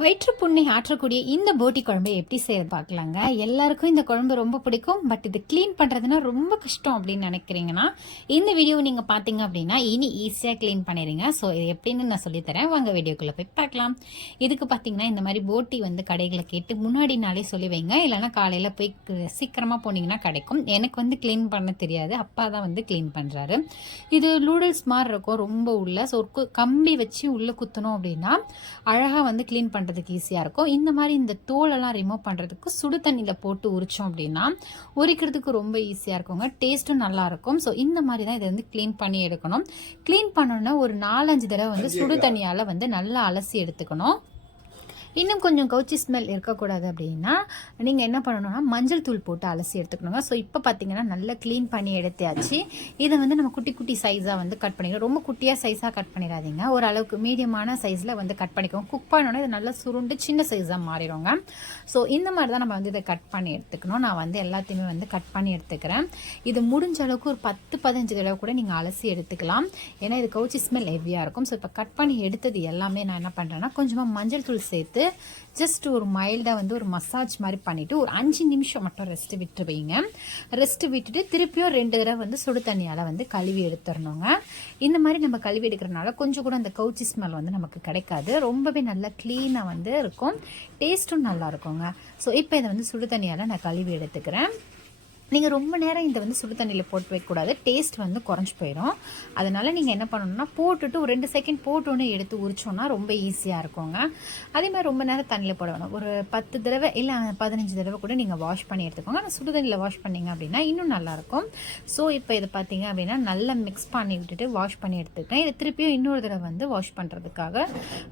வயிற்றுப்புண்ணை ஆற்றக்கூடிய இந்த போட்டி குழம்பு எப்படி செய்யறது பார்க்கலாங்க. எல்லாருக்கும் இந்த குழம்பு ரொம்ப பிடிக்கும். பட் இது க்ளீன் பண்ணுறதுனா ரொம்ப கஷ்டம் அப்படின்னு நினைக்கிறீங்கன்னா இந்த வீடியோ நீங்கள் பார்த்தீங்க அப்படின்னா இனி ஈஸியாக க்ளீன் பண்ணிடுங்க. ஸோ இது எப்படின்னு நான் சொல்லித்தரேன், வாங்க வீடியோக்குள்ளே போய் பார்க்கலாம். இதுக்கு பார்த்தீங்கன்னா இந்த மாதிரி போட்டி வந்து கடைகளை கேட்டு முன்னாடி நாளே சொல்லி வைங்க. இல்லைனா காலையில் போய் சீக்கிரமாக போனீங்கன்னா கிடைக்கும். எனக்கு வந்து க்ளீன் பண்ண தெரியாது, அப்பா தான் வந்து க்ளீன் பண்ணுறாரு. இது நூடுல்ஸ் மாதிரி இருக்கும் ரொம்ப உள்ள. ஸோ கம்பி வச்சு உள்ளே குத்தணும் அப்படின்னா அழகாக வந்து க்ளீன் பண்ணுறதுக்கு ஈஸியாக இருக்கும். இந்த மாதிரி இந்த தோலெல்லாம் ரிமூவ் பண்ணுறதுக்கு சுடு தண்ணியில் போட்டு உரிச்சோம் அப்படின்னா உரிக்கிறதுக்கு ரொம்ப ஈஸியாக இருக்குங்க. டேஸ்ட்டும் நல்லாயிருக்கும். ஸோ இந்த மாதிரி தான் இதை வந்து க்ளீன் பண்ணி எடுக்கணும். க்ளீன் பண்ணோன்னா ஒரு 4-5 தடவை வந்து சுடு தண்ணியால் வந்து நல்லா அலசி எடுத்துக்கணும். இன்னும் கொஞ்சம் கவுச்சி ஸ்மெல் இருக்கக்கூடாது அப்படின்னா நீங்கள் என்ன பண்ணணும்னா மஞ்சள் தூள் போட்டு அலசி எடுத்துக்கணுங்க. ஸோ இப்போ பார்த்தீங்கன்னா நல்லா க்ளீன் பண்ணி எடுத்தாச்சு. இதை வந்து நம்ம குட்டி குட்டி சைஸாக வந்து கட் பண்ணிக்கிறோம். ரொம்ப குட்டியாக சைஸாக கட் பண்ணிடாதீங்க, ஓரளவுக்கு மீடியமான சைஸில் வந்து கட் பண்ணிக்கோங்க. குக் பண்ணோன்னா இது நல்லா சுருண்டு சின்ன சைஸாக மாறிடுங்க. ஸோ இந்த மாதிரி தான் நம்ம வந்து இதை கட் பண்ணி எடுத்துக்கணும். நான் வந்து எல்லாத்தையுமே வந்து கட் பண்ணி எடுத்துக்கிறேன். இது முடிஞ்ச அளவுக்கு ஒரு 10-15 தடவை கூட நீங்கள் அலசி எடுத்துக்கலாம். ஏன்னா இது கவுச்சி ஸ்மெல் ஹெவியாக இருக்கும். ஸோ இப்போ கட் பண்ணி எடுத்தது எல்லாமே நான் என்ன பண்ணுறேன்னா கொஞ்சமாக மஞ்சள் தூள் சேர்த்து ஜஸ்ட் ஒரு மைல்டாக வந்து ஒரு மசாஜ் மாதிரி பண்ணிவிட்டு ஒரு 5 நிமிஷம் மட்டும் ரெஸ்ட்டு விட்டு வைங்க. ரெஸ்ட்டு விட்டுட்டு திருப்பியும் 2 தடவை வந்து சுடு தண்ணியால் வந்து கழுவி எடுத்துடணுங்க. இந்த மாதிரி நம்ம கழுவி எடுக்கிறனால கொஞ்சம் கூட அந்த கவுச்சி ஸ்மெல் வந்து நமக்கு கிடைக்காது. ரொம்பவே நல்லா க்ளீனாக வந்து இருக்கும், டேஸ்ட்டும் நல்லா இருக்குங்க. ஸோ இப்போ இதை வந்து சுடு தண்ணியால் நான் கழுவி எடுத்துக்கிறேன். நீங்கள் ரொம்ப நேரம் இதை வந்து சுடு தண்ணியில் போட்டு வைக்கக்கூடாது, டேஸ்ட் வந்து குறைஞ்சி போயிடும். அதனால் நீங்கள் என்ன பண்ணணும்னா போட்டுட்டு ஒரு 2 செகண்ட் போட்டோன்னே எடுத்து உரிச்சோன்னா ரொம்ப ஈஸியாக இருக்குங்க. அதே மாதிரி ரொம்ப நேரம் தண்ணியில் போட வேணும். ஒரு 10 தடவை இல்லை 15 தடவை கூட நீங்கள் வாஷ் பண்ணி எடுத்துக்கோங்க. ஆனால் சுடு தண்ணியில் வாஷ் பண்ணிங்க அப்படின்னா இன்னும் நல்லாயிருக்கும். ஸோ இப்போ இதை பார்த்தீங்க அப்படின்னா நல்லா மிக்ஸ் பண்ணி விட்டுட்டு வாஷ் பண்ணி எடுத்துருக்கேன். இதை திருப்பியும் இன்னொரு தடவை வந்து வாஷ் பண்ணுறதுக்காக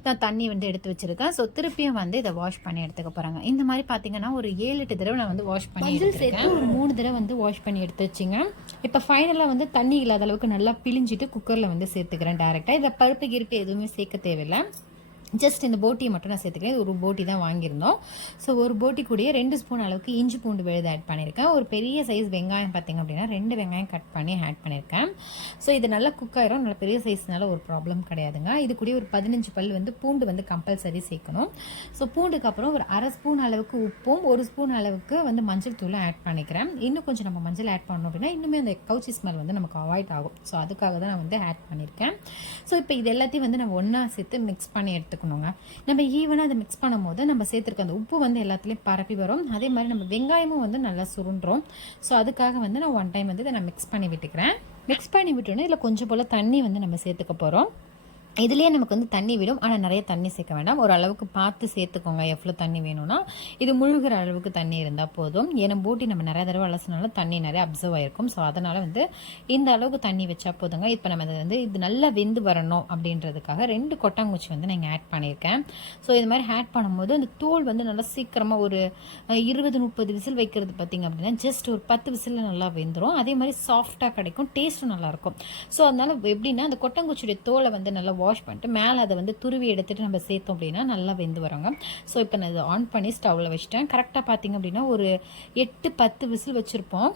நான் தண்ணி வந்து எடுத்து வச்சுருக்கேன். ஸோ திருப்பியும் வந்து இதை வாஷ் பண்ணி எடுத்துக்க போகிறாங்க. இந்த மாதிரி பார்த்தீங்கன்னா ஒரு 7-8 தடவை நான் வந்து வாஷ் பண்ணி எடுத்துருக்கேன். ஒரு 3 தடவை வந்து வாஷ் பண்ணி எடுத்து வச்சுங்க. இப்போ ஃபைனலாக வந்து தண்ணி இல்லாத அளவுக்கு நல்லா பிழிஞ்சிட்டு குக்கரில் வந்து சேர்த்துக்கிறேன் டேரெக்டாக. இதை பருப்பு கிருப்பு எதுவுமே சேர்க்க தேவையில்லை. ஜஸ்ட் இந்த போட்டியை மட்டும் நான் சேர்த்துக்கிறேன். ஒரு போட்டி தான் வாங்கியிருந்தோம். ஸோ ஒரு போட்டி கூடயே 2 ஸ்பூன் அளவுக்கு இஞ்சி பூண்டு விழுது ஆட் பண்ணியிருக்கேன். ஒரு பெரிய சைஸ் வெங்காயம் பார்த்திங்க அப்படின்னா 2 வெங்காயம் கட் பண்ணி ஆட் பண்ணியிருக்கேன். ஸோ இது நல்லா குக் ஆயிரும். நல்ல பெரிய சைஸ்னால ஒரு ப்ராப்ளம் கிடையாதுங்க. இது கூட ஒரு 15 பல் வந்து பூண்டு வந்து கம்பல்சரி சேர்க்கணும். ஸோ பூண்டுக்கு அப்புறம் ஒரு 1/2 ஸ்பூன் அளவுக்கு உப்பும் 1 ஸ்பூன் அளவுக்கு வந்து மஞ்சள் தூளும் ஆட் பண்ணிக்கிறேன். இன்னும் கொஞ்சம் நம்ம மஞ்சள் ஆட் பண்ணோம் அப்படின்னா இன்னுமே அந்த கவுச்சி ஸ்மெல் வந்து நமக்கு அவாய்ட் ஆகும். ஸோ அதுக்காக தான் நான் வந்து ஆட் பண்ணியிருக்கேன். ஸோ இப்போ இது எல்லாத்தையும் வந்து நம்ம ஒன்றா சேர்த்து மிக்ஸ் பண்ணி எடுத்துக்கணும். நம்ம ஈவனாக அதை மிக்ஸ் பண்ணும் போது நம்ம சேர்த்துருக்க அந்த உப்பு வந்து எல்லாத்துலேயும் பரப்பி வரும். அதே மாதிரி நம்ம வெங்காயமும் வந்து நல்லா சுருண்டுறோம். ஸோ அதுக்காக வந்து நான் 1 டைம் வந்து இதை நான் மிக்ஸ் பண்ணி விட்டுக்கிறேன். மிக்ஸ் பண்ணி விட்டோன்னே இதில் கொஞ்சம் போல் தண்ணி வந்து நம்ம சேர்த்துக்க போகிறோம். இதுலேயே நமக்கு வந்து தண்ணி விடும், ஆனால் நிறைய தண்ணி சேர்க்க வேண்டாம். ஒரு அளவுக்கு பார்த்து சேர்த்துக்கோங்க எவ்வளோ தண்ணி வேணும்னா. இது முழுகிற அளவுக்கு தண்ணி இருந்தால் போதும். ஏன்னா போட்டி நம்ம நிறைய தடவை அலசினால தண்ணி நிறைய அப்சர்வ் ஆகிருக்கும். ஸோ அதனால் வந்து இந்த அளவுக்கு தண்ணி வச்சா போதுங்க. இப்போ நம்ம இதை வந்து இது நல்லா வெந்து வரணும் அப்படின்றதுக்காக 2 கொட்டாங்குச்சி வந்து நான் ஆட் பண்ணியிருக்கேன். ஸோ இது மாதிரி ஆட் பண்ணும்போது அந்த தோல் வந்து நல்லா சீக்கிரமாக ஒரு 20-30 விசில் வைக்கிறது பார்த்திங்க அப்படின்னா ஜஸ்ட் ஒரு 10 விசிலில் நல்லா வெந்துடும். அதே மாதிரி சாஃப்டாக கிடைக்கும், டேஸ்ட்டும் நல்லாயிருக்கும். ஸோ அதனால் எப்படின்னா அந்த கொட்டாங்குச்சியுடைய தோலை வந்து நல்லா வாஷ் பண்ணிட்டு மேலே அதை வந்து துருவி எடுத்துகிட்டு நம்ம சேர்த்தோம் அப்படின்னா நல்லா வெந்து வரோங்க. ஸோ இப்போ நான் இதை ஆன் பண்ணி ஸ்டவ்வில் வச்சுட்டேன். கரெக்டாக பார்த்திங்க அப்படின்னா ஒரு 8-10 விசில் வச்சுருப்போம்.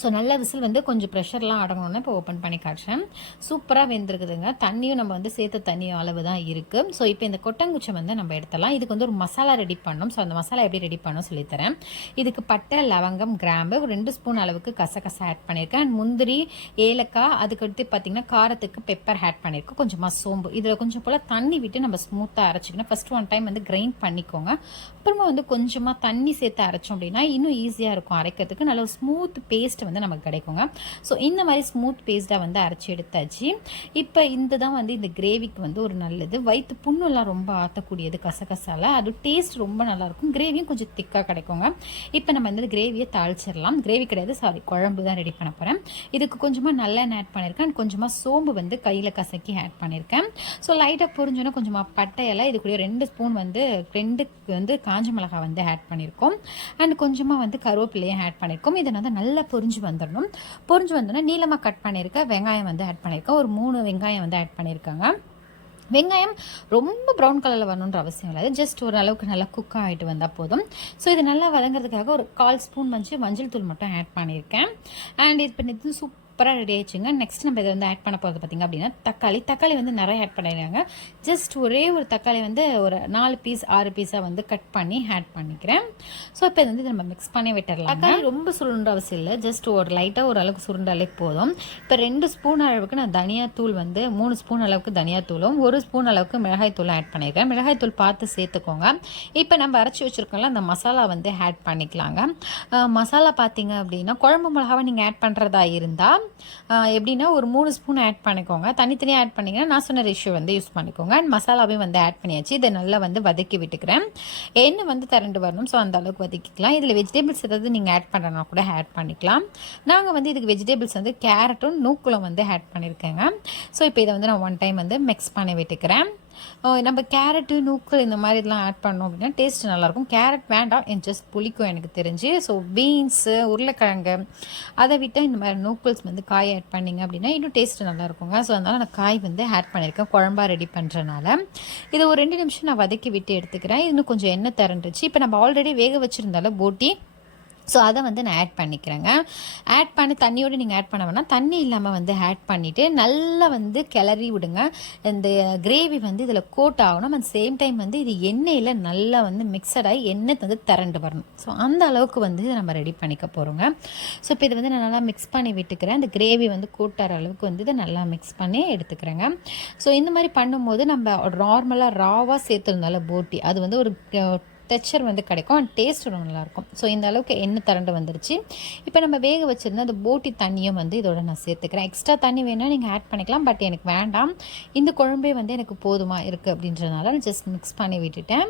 ஸோ நல்ல விசில் வந்து கொஞ்சம் ப்ரெஷர்லாம் அடங்கணும்னா இப்போ ஓப்பன் பண்ணி காட்டுறேன். சூப்பராக வெந்திருக்குதுங்க. தண்ணியும் நம்ம வந்து சேர்த்த தண்ணியும் அளவு தான் இருக்குது. ஸோ இப்போ இந்த கொட்டங்குச்சை வந்து நம்ம எடுத்துடலாம். இதுக்கு வந்து ஒரு மசாலா ரெடி பண்ணணும். ஸோ அந்த மசாலா எப்படி ரெடி பண்ணணும் சொல்லித்தரேன். இதுக்கு பட்டை, லவங்கம், கிராம்பு, 2 ஸ்பூன் அளவுக்கு கசகசா ஆட் பண்ணியிருக்கேன். முந்திரி, ஏலக்காய், அதுக்கடுத்து பார்த்திங்கன்னா காரத்துக்கு பெப்பர் ஆட் பண்ணியிருக்கோம். கொஞ்சமாக சோம்பு. இதில் கொஞ்சம் போல் தண்ணி விட்டு நம்ம ஸ்மூத்தாக அரைச்சிக்கணும். ஃபஸ்ட்டு 1 டைம் வந்து கிரைண்ட் பண்ணிக்கோங்க. அப்புறமா வந்து கொஞ்சமாக தண்ணி சேர்த்து அரைச்சோம் அப்படின்னா இன்னும் ஈஸியாக இருக்கும் அரைக்கிறதுக்கு. நல்ல ஒரு ஸ்மூத் பேஸ்ட் வந்து நமக்கு கிடைக்குங்க. ஸோ இந்த மாதிரி ஸ்மூத் பேஸ்டாக வந்து அரைச்சி எடுத்தாச்சு. இப்போ இந்த தான் வந்து இந்த கிரேவிக்கு வந்து ஒரு நல்லது. வயிற்று புண்ணுலாம் ரொம்ப ஆற்றக்கூடியது கசகசால. அது டேஸ்ட் ரொம்ப நல்லாயிருக்கும். கிரேவியும் கொஞ்சம் திக்காக கிடைக்குங்க. இப்போ நம்ம இந்த கிரேவியை தாளிச்சிடலாம். கிரேவி கிடையாது, சாரி, குழம்பு தான் ரெடி பண்ண போகிறேன். இதுக்கு கொஞ்சமாக நல்லெண்ணெய் ஆட் பண்ணியிருக்கேன். அண்ட் கொஞ்சமாக சோம்பு வந்து கையில் கசக்கி ஆட் பண்ணியிருக்கேன். ஸோ லைட்டாக பொரிஞ்சோன்னா கொஞ்சமாக பட்டை இலை, இது கூட 2 ஸ்பூன் வந்து 2 வந்து காஞ்ச மிளகாய் வந்து ஆட் பண்ணியிருக்கோம். அண்ட் கொஞ்சமாக வந்து கருவேப்பிலையும் ஆட் பண்ணியிருக்கோம். இதை வந்து நல்லா பொரிஞ்சு வந்துடணும். பொரிஞ்சு வந்தோன்னா நீளமாக கட் பண்ணியிருக்க வெங்காயம் வந்து ஆட் பண்ணியிருக்கேன். ஒரு 3 வெங்காயம் வந்து ஆட் பண்ணியிருக்காங்க. வெங்காயம் ரொம்ப ப்ரௌன் கலரில் வரணுன்ற அவசியம் இல்லை, ஜஸ்ட் ஒரு அளவுக்கு நல்லா குக் ஆகிட்டு வந்தால் போதும். ஸோ இது நல்லா வதங்கிறதுக்காக ஒரு 1/4 ஸ்பூன் மஞ்சள் தூள் மட்டும் ஆட் பண்ணியிருக்கேன். அண்ட் இது பண்ணி சூப்பராக ரெடி ஆயிடுச்சுங்க. நெக்ஸ்ட் நம்ம இதை வந்து ஆட் பண்ண போகிறது பார்த்திங்க அப்படின்னா தக்காளி வந்து நிறைய ஆட் பண்ணிடுறாங்க. ஜஸ்ட் ஒரே ஒரு தக்காளி வந்து ஒரு 4 பீஸ் 6 பீஸாக வந்து கட் பண்ணி ஆட் பண்ணிக்கிறேன். ஸோ இப்போ இது வந்து நம்ம மிக்ஸ் பண்ணி விட்டுடலாம். தக்காளி ரொம்ப சுருண்ட அவசியம் இல்லை, ஜஸ்ட் ஒரு லைட்டாக ஒரு அளவுக்கு சுருண்டாலே போதும். இப்போ 2 ஸ்பூன் அளவுக்கு நான் தனியாத்தூள் வந்து 3 ஸ்பூன் அளவுக்கு தனியாத்தூளும் 1 ஸ்பூன் அளவுக்கு மிளகாய் தூளும் ஆட் பண்ணியிருக்கேன். மிளகாய் தூள் பார்த்து சேர்த்துக்கோங்க. இப்போ நம்ம அரைச்சி வச்சுருக்கோம்ல அந்த மசாலா வந்து ஆட் பண்ணிக்கலாங்க. மசாலா பார்த்தீங்க அப்படின்னா குழம்பு மிளகாவை நீங்கள் ஆட் பண்ணுறதா இருந்தால் எப்படின்னா ஒரு 3 ஸ்பூன் ஆட் பண்ணிக்கோங்க. தனித்தனியாக ஆட் பண்ணிங்கன்னா நான் சொன்ன ரேஷியோ வந்து யூஸ் பண்ணிக்கோங்க. அண்ட் மசாலாவையும் வந்து ஆட் பண்ணியாச்சு. இதை நல்லா வந்து வதக்கி விட்டுக்கிறேன். எண்ணெய் வந்து திரண்டு வரணும், ஸோ அந்த அளவுக்கு வதக்கிக்கலாம். இதில் வெஜிடபிள்ஸ் ஏதாவது நீங்கள் ஆட் பண்ணுறனா கூட ஆட் பண்ணிக்கலாம். நாங்கள் வந்து இதுக்கு வெஜிடபிள்ஸ் வந்து கேரட்டும் நூக்குளும் வந்து ஆட் பண்ணியிருக்கேங்க. ஸோ இப்போ இதை வந்து நான் ஒன் டைம் வந்து மிக்ஸ் பண்ணி விட்டுக்கிறேன். நம்ம கேரட்டு நூக்கல் இந்த மாதிரி இதெல்லாம் ஆட் பண்ணோம் அப்படின்னா டேஸ்ட் நல்லாயிருக்கும். கேரட் வேண்டாம், ஜஸ்ட் புளிக்கும் எனக்கு தெரிஞ்சு. ஸோ பீன்ஸு உருளைக்கிழங்கு அதை விட்டால் இந்த மாதிரி நூக்கல்ஸ் வந்து காய் ஆட் பண்ணிங்க அப்படின்னா இன்னும் டேஸ்ட்டு நல்லாயிருக்குங்க. ஸோ அதனால் நான் காய் வந்து ஆட் பண்ணியிருக்கேன் குழம்பா ரெடி பண்ணுறனால. இதை ஒரு 2 நிமிஷம் நான் வதக்கி விட்டு எடுத்துக்கிறேன். இன்னும் கொஞ்சம் எண்ணெய் திரண்டுச்சு. இப்போ நம்ம ஆல்ரெடி வேக வச்சுருந்தாலும் போட்டி, ஸோ அதை வந்து நான் ஆட் பண்ணிக்கிறேங்க. ஆட் பண்ணி தண்ணியோடு நீங்கள் ஆட் பண்ண வேணால், தண்ணி இல்லாமல் வந்து ஆட் பண்ணிவிட்டு நல்லா வந்து கிளறி விடுங்க. இந்த கிரேவி வந்து இதில் கோட் ஆகணும். அட் சேம் டைம் வந்து இது எண்ணெயில் நல்லா வந்து மிக்சடாகி எண்ணெய் வந்து திரண்டு வரணும். ஸோ அந்த அளவுக்கு வந்து நம்ம ரெடி பண்ணிக்க போகிறோங்க. ஸோ இப்போ இதை வந்து நான் நல்லா மிக்ஸ் பண்ணி விட்டுக்கிறேன். இந்த கிரேவி வந்து கூட்டார அளவுக்கு வந்து இதை நல்லா மிக்ஸ் பண்ணி எடுத்துக்கிறேங்க. ஸோ இந்த மாதிரி பண்ணும்போது நம்ம நார்மலாக ராவாக சேர்த்துருந்தாலும் போட்டி அது வந்து ஒரு டெக்ஸ்சர் வந்து கிடைக்கும். அண்ட் டேஸ்ட் ரொம்ப நல்லாயிருக்கும். ஸோ இந்த அளவுக்கு எண்ணெய் திரண்டு வந்துருச்சு. இப்போ நம்ம வேக வச்சுருந்தா அந்த போட்டி தண்ணியும் வந்து இதோட நான் சேர்த்துக்கிறேன். எக்ஸ்ட்ரா தண்ணி வேணால் நீங்கள் ஆட் பண்ணிக்கலாம், பட் எனக்கு வேண்டாம். இந்த குழம்பே வந்து எனக்கு போதுமா இருக்குது அப்படின்றதுனால நான் ஜஸ்ட் மிக்ஸ் பண்ணி விட்டுட்டேன்.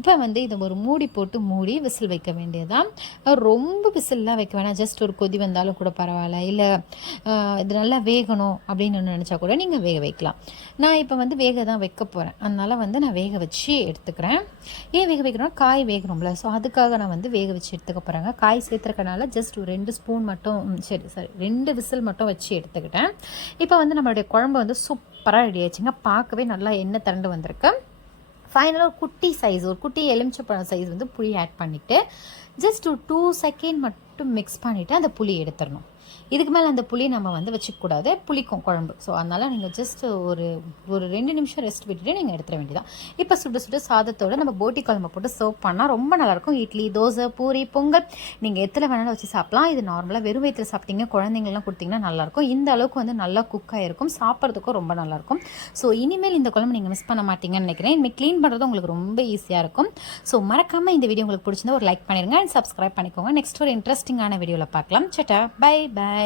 இப்போ வந்து இதை ஒரு மூடி போட்டு மூடி விசில் வைக்க வேண்டியதான். ரொம்ப விசில்லாம் வைக்க வேணாம், ஜஸ்ட் ஒரு கொதி வந்தாலும் கூட பரவாயில்ல. இல்லை இது நல்லா வேகணும் அப்படின்னு நினச்சா கூட நீங்கள் வேக வைக்கலாம். நான் இப்போ வந்து வேக தான் வைக்க போகிறேன், அதனால் வந்து நான் வேக வச்சு எடுத்துக்கிறேன். ஏன் வேக வைக்கிறோம், காய் வேகணும்ல, ஸோ அதுக்காக நான் வந்து வேக வச்சு எடுத்துக்க போகிறேங்க. காய் சேர்த்துருக்கனால ஜஸ்ட் ஒரு 2 ஸ்பூன் மட்டும் 2 விசில் மட்டும் வச்சு எடுத்துக்கிட்டேன். இப்போ வந்து நம்மளுடைய குழம்பு வந்து சூப்பராக ரெடி ஆயிடுச்சுங்க. பார்க்கவே நல்லா எண்ணெய் திரண்டு வந்திருக்கு. ஃபைனலாக ஒரு குட்டி சைஸ், ஒரு குட்டி எலுமிச்சப்பழம் சைஸ் வந்து புளி ஆட் பண்ணிவிட்டு ஜஸ்ட் ஒரு 2 செகண்ட் மட்டும் மிக்ஸ் பண்ணிவிட்டு அந்த புளி எடுத்துடணும். இதுக்கு மேலே அந்த புளி நம்ம வந்து வச்சுக்கூடாது, புளிக்கும் குழம்பு. ஸோ அதனால் நீங்கள் ஜஸ்ட் ஒரு 2 நிமிஷம் ரெஸ்ட் விட்டுட்டு நீங்கள் எடுத்துட வேண்டியதான். இப்போ சுட சுட சாதத்தோடு நம்ம போட்டி குழம்பு போட்டு சர்வ் பண்ணால் ரொம்ப நல்லாயிருக்கும். இட்லி, தோசை, பூரி, பொங்கல் நீங்கள் எத்தனை வேணாலும் வச்சு சாப்பிட்லாம். இது நார்மலாக வெறும் வயிற்றில் சாப்பிட்டீங்க, குழந்தைங்கள்லாம் கொடுத்தீங்கன்னா நல்லாயிருக்கும். இந்த அளவுக்கு வந்து நல்லா குக் ஆகிருக்கும், சாப்பிட்றதுக்கும் ரொம்ப நல்லாயிருக்கும். ஸோ இனிமேல் இந்த குழம்பு நீங்கள் மிஸ் பண்ண மாட்டீங்கன்னு நினைக்கிறேன். இனிமேல் க்ளீன் பண்ணுறது உங்களுக்கு ரொம்ப ஈஸியாக இருக்கும். ஸோ மறக்காமல் இந்த வீடியோ உங்களுக்கு பிடிச்சிருந்தா ஒரு லைக் பண்ணிடுங்க அண்ட் சப்ஸ்கிரைப் பண்ணிக்கோங்க. நெக்ஸ்ட் ஒரு இன்ட்ரெஸ்டிங்கான வீடியோவில் பார்க்கலாம். சட்டா, பை பை.